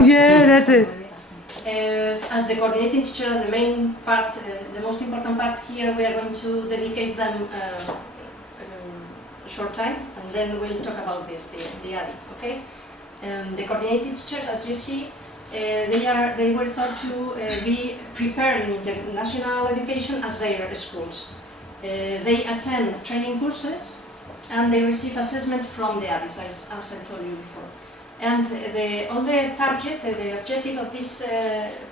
Yeah, that's it. As the coordinating teacher, the main part, the most important part here, we are going to dedicate them a short time, and then we'll talk about this, the ADI, okay? The coordinating teachers, as you see, they were thought to be preparing international education at their schools. They attend training courses and they receive assessment from the ADIs, as I told you before. And the target, the objective of this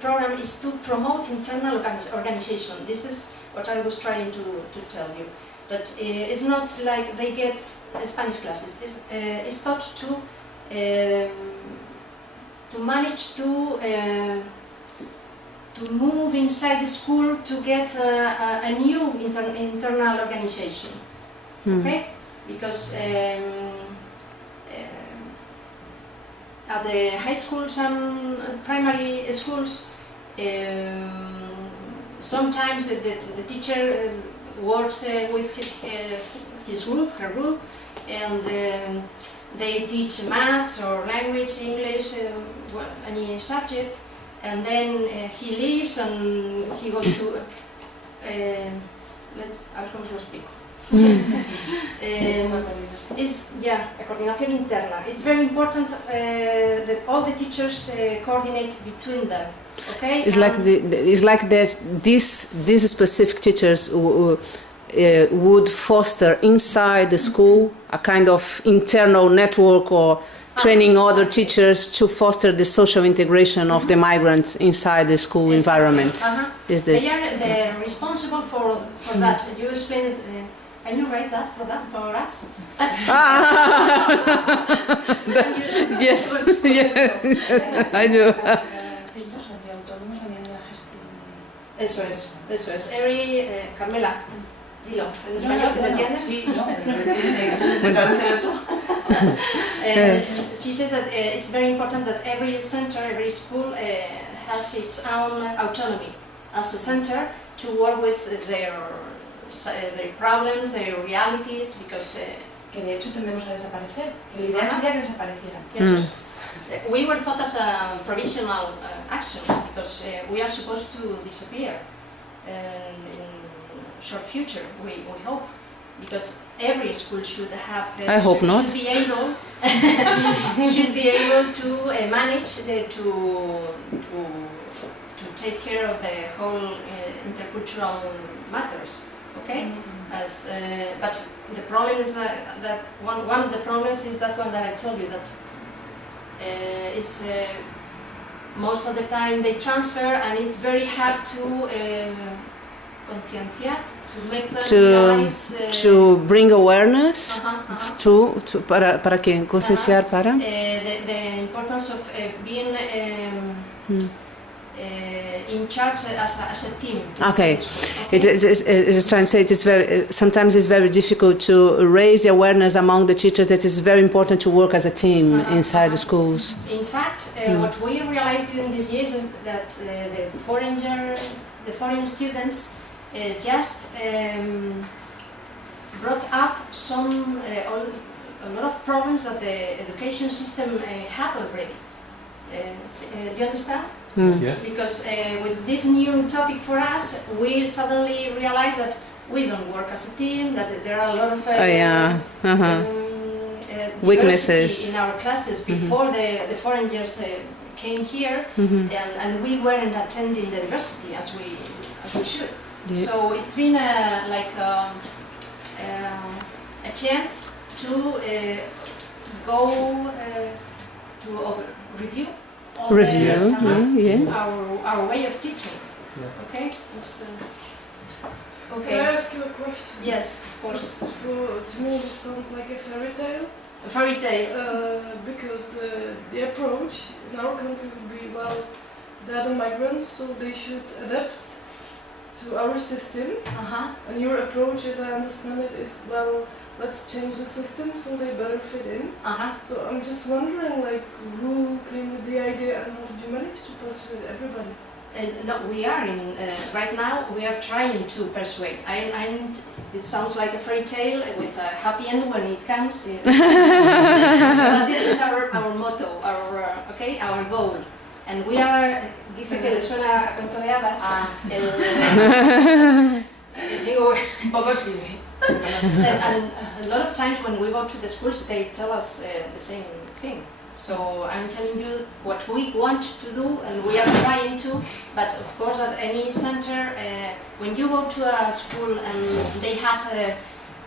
program is to promote internal organization. This is what I was trying to tell you. That it's not like they get Spanish classes. It's thought to manage to move inside the school to get a new internal organization. Okay, because at the high schools and primary schools, sometimes the teacher works with his group, her group, and they teach maths or language, English, any subject, and then he leaves and he goes to. A ver cómo se lo explico. It's a coordinación interna. It's very important that all the teachers coordinate between them. Okay. It's like that. These specific teachers would foster inside the school a kind of internal network or training other teachers to foster the social integration of the migrants inside the school environment. Is this? They are responsible for that. You explain it. Can you write that for us? Yes, I do. Eso es. Carmela, dilo, en español, ¿te entiendes? Sí, no, she says that it's very important that every center, every school has its own autonomy as a center to work with their problems, their realities, because que de hecho tendemos a desaparecer, que lo ideal sería que desaparecieran. Yes. We were thought as a provisional action because we are supposed to disappear in short future. We hope, because every school should have. I hope not. Should be able to manage to take care of the whole intercultural matters. Okay, but the problem is that one of the problems is that one that I told you, that most of the time they transfer and it's very hard to concienciar, to make them realize, to bring awareness para que concienciar para the importance of being in charge as a team. Okay, it's trying to say sometimes it's very difficult to raise the awareness among the teachers that it's very important to work as a team inside the schools. In fact, what we realized during these years is that the foreign students just brought up a lot of problems that the education system had already. You understand? Yeah. Because with this new topic for us, we suddenly realized that we don't work as a team, that there are a lot of weaknesses in our classes before the foreigners came here, and we weren't attending the diversity as we should. Yeah. So it's been a chance to go to review our way of teaching. Yeah. Okay. Okay. Can I ask you a question? Yes, of course. To me, this sounds like a fairy tale. A fairy tale. Because the approach in our country would be, well, they are the migrants, so they should adapt to our system. And your approach, as I understand it, is, well, let's change the system so they better fit in. So I'm just wondering, like, who came with the idea and how did you manage to persuade everybody? No, we are right now. We are trying to persuade. It sounds like a fairy tale with a happy end when it comes. But this is our motto, our okay, our goal. And we are, dice que le suena a cuento de hadas, Un poco sí. and a lot of times when we go to the schools, they tell us the same thing. So I'm telling you what we want to do, and we are trying to. But of course, at any center, when you go to a school and they have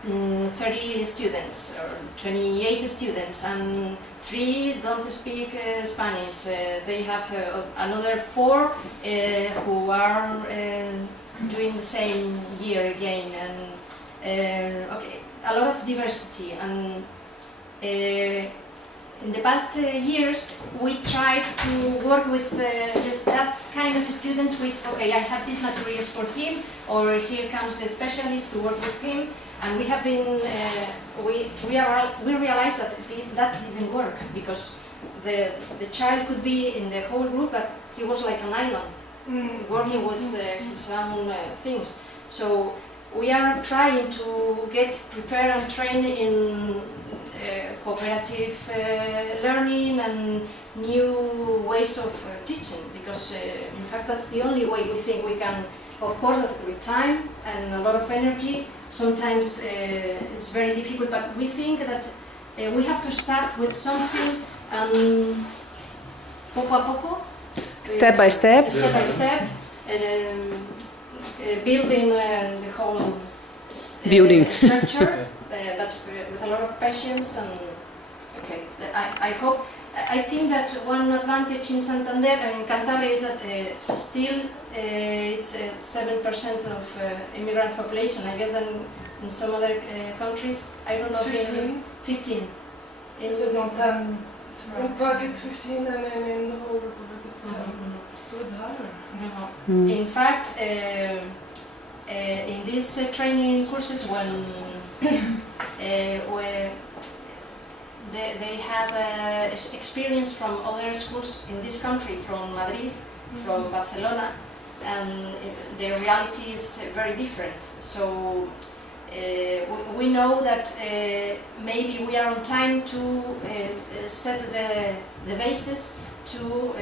30 students or 28 students, and 3 don't speak Spanish, they have another 4 who are doing the same year again, and okay, a lot of diversity. And in the past years, we tried to work with that kind of students with, okay, I have these materials for him, or here comes the specialist to work with him, and we have been, we realized that that didn't work, because the child could be in the whole group, but he was like an island, working with his own things. So we are trying to get prepared and trained in cooperative learning and new ways of teaching, because in fact that's the only way we think we can, of course with time and a lot of energy, sometimes it's very difficult, but we think that we have to start with something and poco a poco, Step by step, building the whole building structure, but with a lot of patience. And okay, I hope, I think that one advantage in Santander and in Cantabria is that still it's 7% of immigrant population. I guess that in some other countries, I don't know, 15. In Prague it's 15, and then in the whole Republic it's 10. So it's higher. In fact, in these training courses, when they have experience from other schools in this country, from Madrid, from Barcelona, and the reality is very different. So we know that maybe we are on time to set the basis to,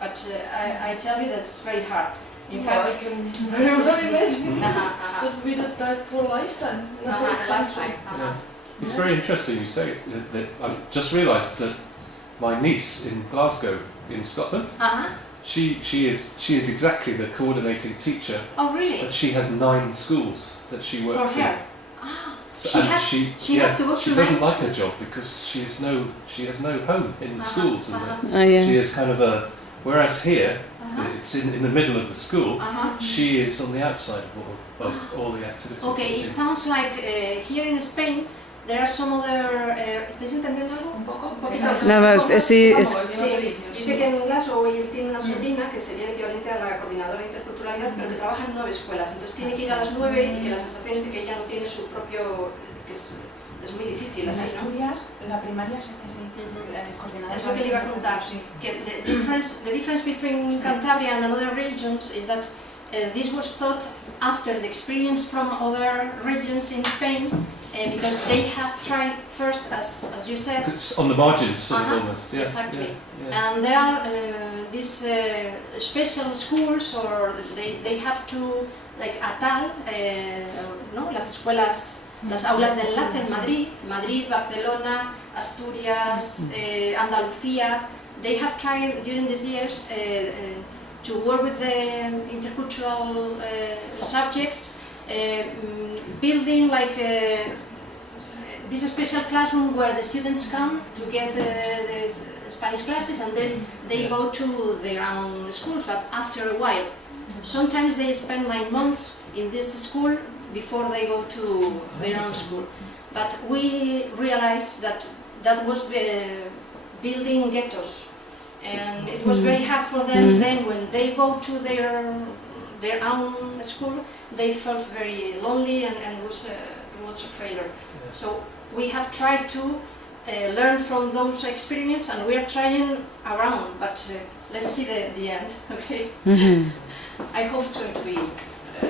but I tell you that's very hard. In fact, I can very well imagine. But we did that for a lifetime. Lifetime. It's very interesting you say that I just realised that my niece in Glasgow, in Scotland, she is exactly the coordinating teacher. Oh really? But she has 9 schools that she works for her. in. She has to go to she doesn't like her job because she has no home in the schools, and she is kind of a. Whereas here, it's in the middle of the school. She is on the outside of all the activities. Okay, it sounds like here in Spain there are some other. ¿Estáis entendiendo algo? Un poco. Un poquito. No, sí, Sí, dice que en Glasgow él tiene una sobrina que sería el equivalente a la coordinadora de interculturalidad, pero que trabaja en 9 escuelas. Entonces tiene que ir a las 9 y que la sensación es de que ella no tiene su propio. Es muy difícil En así, ¿no? Asturias, la primaria se hace así. El coordinador. Es lo que le iba a contar. Que the difference between Cantabria and other regions is that this was taught after the experience from other regions in Spain, because they have tried first, as you said. It's on the margins, sort of almost. Yeah, exactly. Yeah. And there are these special schools, or they have to, like ATAL, no, las escuelas. Las aulas de enlace en Madrid, Barcelona, Asturias, Andalucía, they have tried during these years to work with the intercultural subjects, building like this special classroom where the students come to get the Spanish classes, and then they go to their own schools, but after a while. Sometimes they spend 9 months in this school before they go to their own school. But we realized that that was building ghettos, and it was very hard for them. Then when they go to their own school, they felt very lonely, and it was a failure. So we have tried to learn from those experiences, and we are trying around, but let's see the end, okay? I hope it's going to be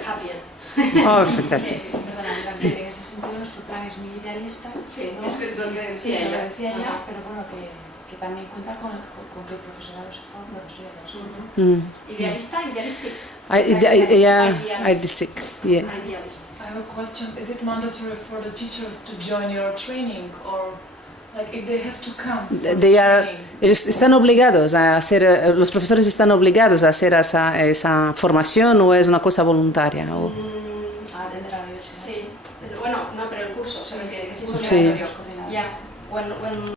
happier. Oh, fantastic. Perdona, en ese sentido nuestro plan es muy idealista. Sí, ¿no? es que lo que Sí, decía lo ella. decía ella, pero bueno, que también cuenta con que el profesorado se forme, no sé, Idealista, idealistic. Idealistic. Yeah. Idealist. I have a question. Is it mandatory for the teachers to join your training, or like if they have to come? Ellos están obligados a hacer, los profesores están obligados a hacer esa formación, o es una cosa voluntaria. O... Atender a la diversidad. Sí. Bueno, no, pero el curso se refiere, que sí es Sí. obligatorio. Yeah. When